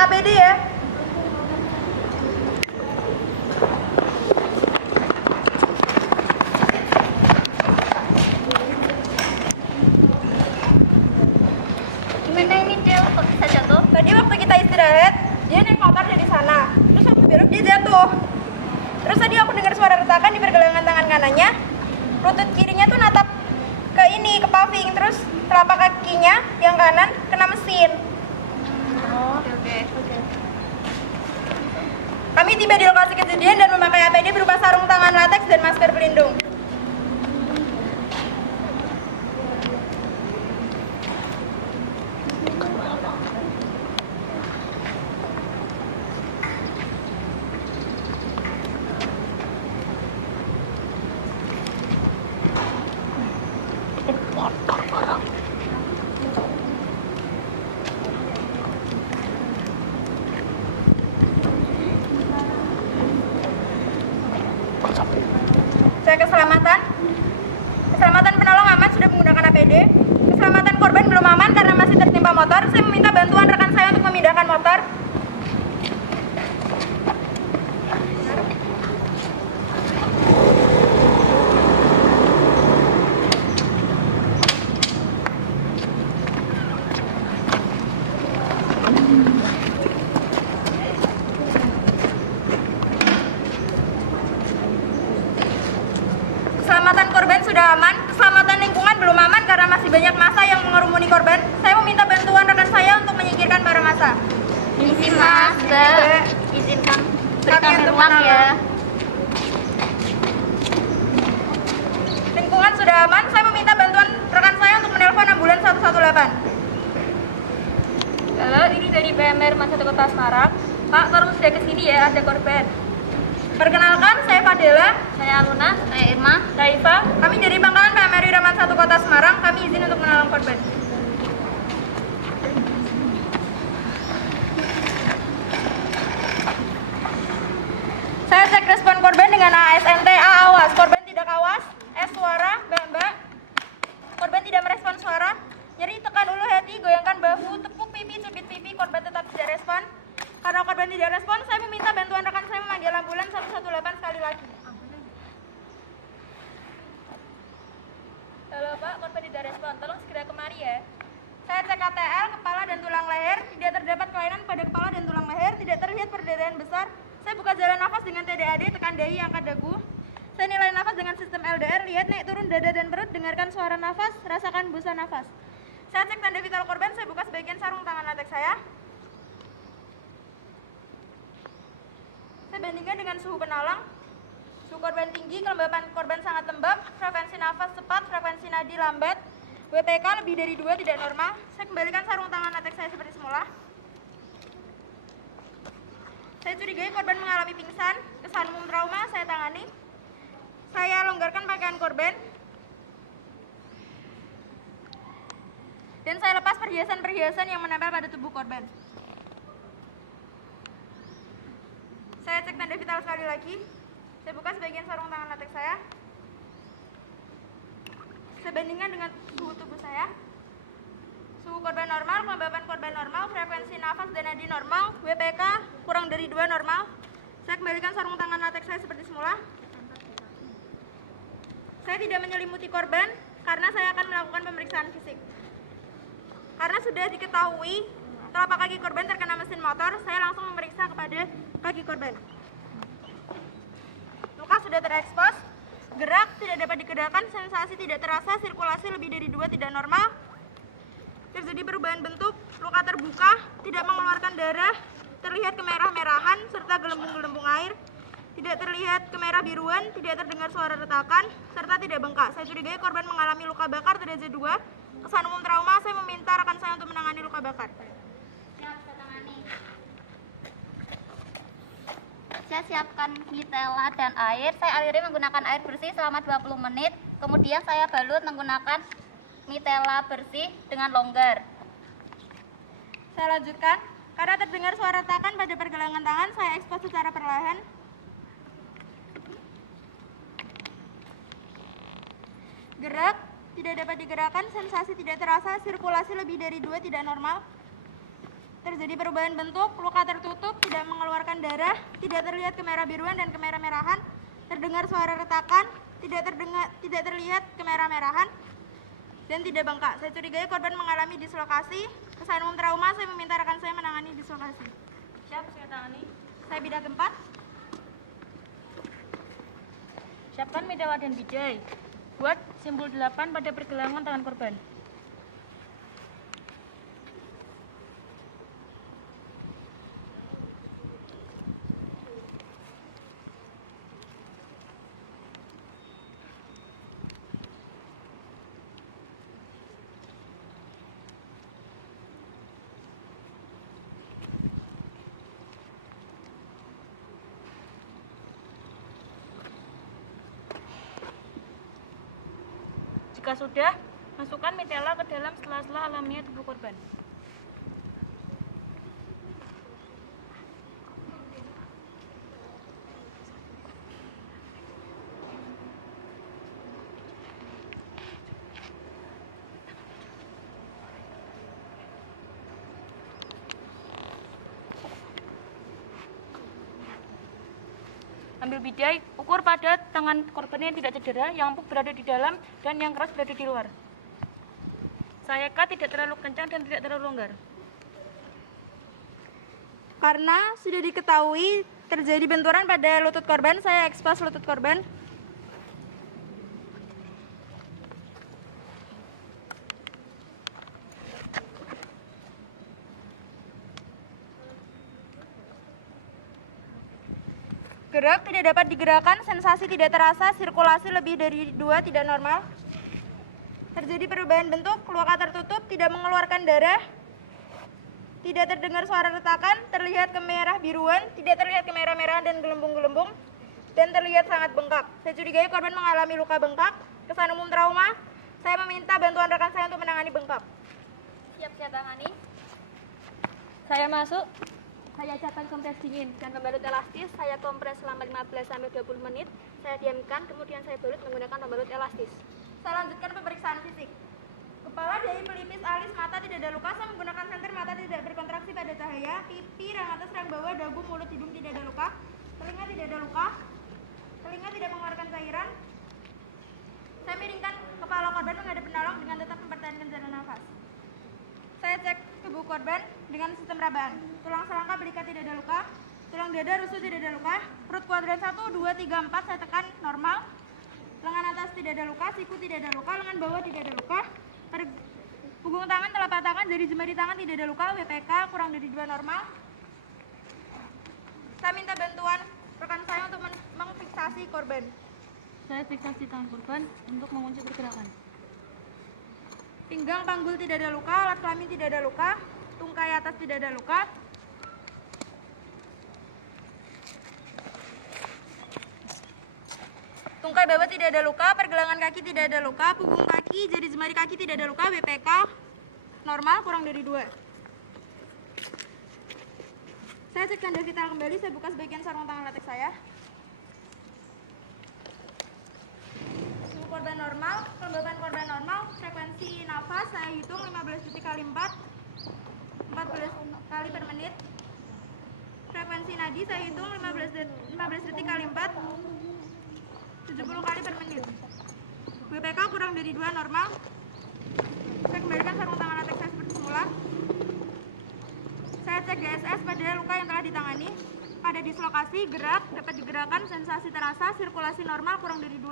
APD ya. Gimana ini Del, kok bisa jatuh? Tadi waktu kita istirahat, dia naik motor dari sana. Terus waktu belok dia jatuh. Terus tadi aku dengar suara retakan di pergelangan tangan kanannya. Lutut kirinya tuh natap ke ini, ke paving. Terus telapak kakinya yang kanan kena mesin. Oke. Kami tiba di lokasi kejadian dan memakai APD berupa sarung tangan latex dan masker pelindung. Saya keselamatan penolong aman sudah menggunakan APD. Keselamatan korban belum aman karena masih tertimpa motor. Saya meminta bantuan rekan saya untuk memindahkan motor. Keselamatan korban sudah aman, keselamatan lingkungan belum aman karena masih banyak massa yang mengerumuni korban. Saya meminta bantuan rekan saya untuk menyingkirkan para massa. Misi Mas, Mbak, izinkan berikan untuk ruang ya. Lingkungan sudah aman, saya meminta bantuan rekan saya untuk menelpon ambulans 118. Halo, ini dari PMR Rumah Sakit Kota Semarang. Pak, tolong sudah ke sini ya, ada korban. Perkenalkan, saya Fadela. Saya Luna, saya Irma. Raifa, Kami dari Pangkalan PMR Raman 1 Kota Semarang. Kami izin untuk menolong korban. Saya cek respon korban dengan ASNT A awas. Korban tidak awas. S suara, mbak. Korban tidak merespon suara. Nyeri tekan ulu hati, goyangkan bahu, tepuk pipi, cubit pipi. Korban tetap tidak respon. Karena korban tidak respon, saya meminta bantuan rekan saya memanggil ambulans 118 sekali lagi. halo Pak, korban tidak respon. Tolong segera kemari ya. Saya cek KTL, kepala dan tulang leher. Tidak terdapat kelainan pada kepala dan tulang leher. Tidak terlihat perdarahan besar. Saya buka jalan nafas dengan TDAD, tekan dahi, angkat dagu. Saya nilai nafas dengan sistem LDR. Lihat naik turun dada dan perut. Dengarkan suara nafas. Rasakan busa nafas. Saya cek tanda vital korban. Saya buka sebagian sarung tangan latex saya. Saya bandingkan dengan suhu penolong. Suhu korban tinggi, kelembapan korban sangat lembab, frekuensi nafas cepat, frekuensi nadi lambat, WPK lebih dari 2 tidak normal. Saya kembalikan sarung tangan latex saya seperti semula. Saya curigai korban mengalami pingsan, kesan umum trauma, saya tangani. Saya longgarkan pakaian korban. Dan saya lepas perhiasan-perhiasan yang menempel pada tubuh korban. Saya cek tanda vital sekali lagi. Saya buka sebagian sarung tangan latex saya. Saya bandingkan dengan suhu tubuh saya. Suhu korban normal, kelembapan korban normal, frekuensi nafas dan nadi normal, WPK kurang dari 2 normal. Saya kembalikan sarung tangan latex saya seperti semula. Saya tidak menyelimuti korban karena saya akan melakukan pemeriksaan fisik. Karena sudah diketahui telapak kaki korban terkena mesin motor, saya langsung memeriksa kepada kaki korban. Luka sudah terekspos, gerak tidak dapat digerakkan, sensasi tidak terasa, sirkulasi lebih dari 2 tidak normal. Terjadi perubahan bentuk, luka terbuka, tidak mengeluarkan darah, terlihat kemerah-merahan serta gelembung-gelembung air, tidak terlihat kemerah biruan, tidak terdengar suara retakan, serta tidak bengkak. Saya curigai korban mengalami luka bakar derajat 2. Kesan umum trauma, saya meminta rekan saya untuk menangani luka bakar. Saya siapkan mitela dan air. Saya aliri menggunakan air bersih selama 20 menit. Kemudian saya balut menggunakan mitela bersih dengan longgar. Saya lanjutkan. Karena terdengar suara retakan pada pergelangan tangan, saya ekspos secara perlahan. Gerak, tidak dapat digerakkan, sensasi tidak terasa, sirkulasi lebih dari 2 tidak normal. Terjadi perubahan bentuk, luka tertutup, tidak mengeluarkan darah, tidak terlihat kemerah-biruan dan kemerah-merahan, terdengar suara retakan, tidak terlihat kemerah-merahan, dan tidak bengkak. Saya curigai korban mengalami dislokasi. Kesan umum trauma, saya meminta rekan saya menangani dislokasi. Siap, saya tangani. Saya bidah tempat. Siapkan mitela dan bijai. Buat simbol 8 pada pergelangan tangan korban. Jika sudah, masukkan mitela ke dalam sela-sela alamiah tubuh korban. Ambil bidai, ukur pada tangan korban yang tidak cedera, yang empuk berada di dalam, dan yang keras berada di luar. Sayaka tidak terlalu kencang dan tidak terlalu longgar. Karena sudah diketahui terjadi benturan pada lutut korban, saya ekspos lutut korban. Gerak tidak dapat digerakkan, sensasi tidak terasa, sirkulasi lebih dari 2 tidak normal. Terjadi perubahan bentuk, luka tertutup, tidak mengeluarkan darah, tidak terdengar suara retakan, terlihat kemerah biruan, tidak terlihat kemerah-merahan dan gelembung-gelembung, dan terlihat sangat bengkak. Saya curigai korban mengalami luka bengkak. Kesan umum trauma, saya meminta bantuan rekan saya untuk menangani bengkak. Siap, saya tangani. Saya masuk. Saya siapkan kompres dingin dan pembalut elastis. Saya kompres selama 15-20 menit. Saya diamkan, kemudian saya balut menggunakan pembalut elastis. Saya lanjutkan pemeriksaan fisik. Kepala, dahi, pelipis, alis, mata tidak ada luka. Saya menggunakan senter, mata tidak berkontraksi pada cahaya. Pipi, rang atas, rang bawah, dagu, mulut, hidung tidak ada luka. Telinga tidak ada luka. Telinga tidak mengeluarkan cairan. Saya miringkan kepala korban menghadap penolong dengan tetap mempertahankan jalan nafas. Saya cek tubuh korban dengan sistem rabaan. Tulang selangka berikat tidak ada luka. Tulang dada rusuk tidak ada luka. Perut kuadran 1, 2, 3, 4 saya tekan normal. Lengan atas tidak ada luka, siku tidak ada luka, lengan bawah tidak ada luka. Punggung tangan, telapak tangan, jari jemari tangan tidak ada luka. WPK kurang dari 2 normal. Saya minta bantuan rekan saya untuk mengfiksasi korban. Saya fiksasi tangan korban untuk mengunci pergerakan. Pinggang panggul tidak ada luka, alat kelamin tidak ada luka, tungkai atas tidak ada luka. Tungkai bawah tidak ada luka, pergelangan kaki tidak ada luka, punggung kaki, jari jemari kaki tidak ada luka, WPK normal kurang dari 2. Saya cek tanda vital kembali, saya buka sebagian sarung tangan latex saya. Suhu korban normal, kelembaban korban normal, frekuensi nafas saya hitung 15 detik kali 4, 14 kali per menit. Frekuensi nadi saya hitung 15 detik kali 4, 70 kali per menit. WPK kurang dari 2 normal. Saya kembalikan sarung tangan latex saya seperti semula. Saya cek DSS pada luka yang telah ditangani. Pada dislokasi, gerak, dapat digerakkan, sensasi terasa, sirkulasi normal kurang dari 2.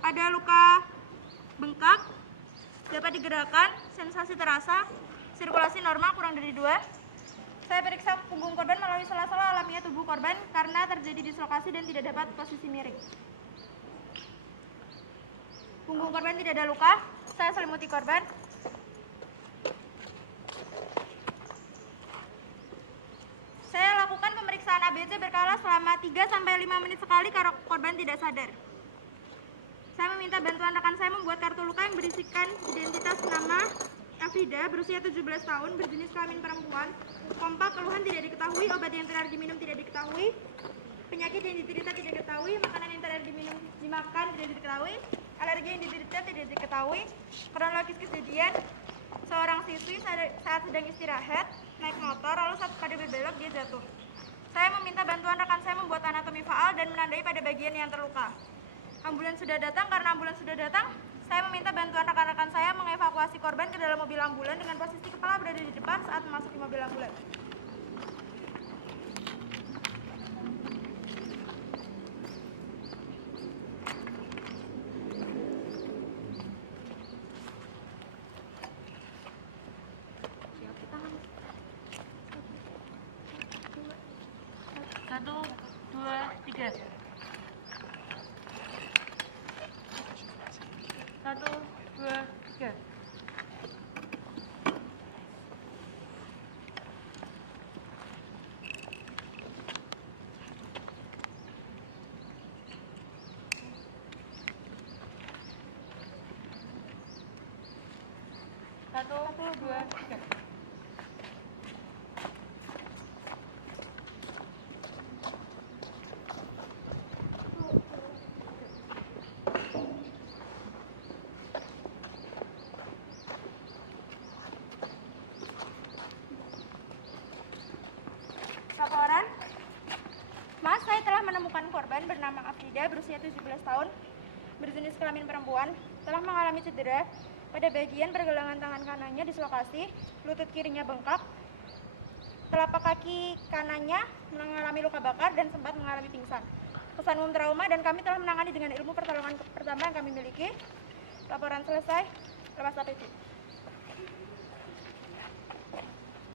Pada luka bengkak, dapat digerakkan, sensasi terasa, sirkulasi normal kurang dari 2. Saya periksa punggung korban melalui sela-sela alamiah tubuh korban karena terjadi dislokasi dan tidak dapat posisi miring. Punggung korban tidak ada luka, saya selimuti korban. Saya lakukan pemeriksaan ABC berkala selama 3-5 menit sekali karena korban tidak sadar. Saya meminta bantuan rekan saya membuat kartu luka yang berisikan identitas nama Afida, berusia 17 tahun, berjenis kelamin perempuan, kompak, keluhan tidak diketahui, obat yang terakhir diminum tidak diketahui, penyakit yang diderita tidak diketahui, makanan yang terakhir dimakan tidak diketahui, alergi yang diderita tidak diketahui, kronologis kejadian, seorang siswi, saat sedang istirahat, naik motor, lalu saat pada berbelok dia jatuh. Saya meminta bantuan rekan saya membuat anatomi faal dan menandai pada bagian yang terluka. Ambulans sudah datang. Karena ambulans sudah datang, saya meminta bantuan rekan-rekan saya mengevakuasi korban ke dalam mobil ambulans dengan posisi kepala berada di depan saat memasuki mobil ambulans. Satu, dua, tiga. Satu, dua, tiga. Satu, dua, tiga. Laporan, Mas, saya telah menemukan korban bernama Afrida berusia 17 tahun, berjenis kelamin perempuan, telah mengalami cedera pada bagian pergelangan tangan kanannya dislokasi, lutut kirinya bengkak, telapak kaki kanannya mengalami luka bakar dan sempat mengalami pingsan. Pesan umum trauma dan kami telah menangani dengan ilmu pertolongan pertama yang kami miliki. Laporan selesai. Lepas APC.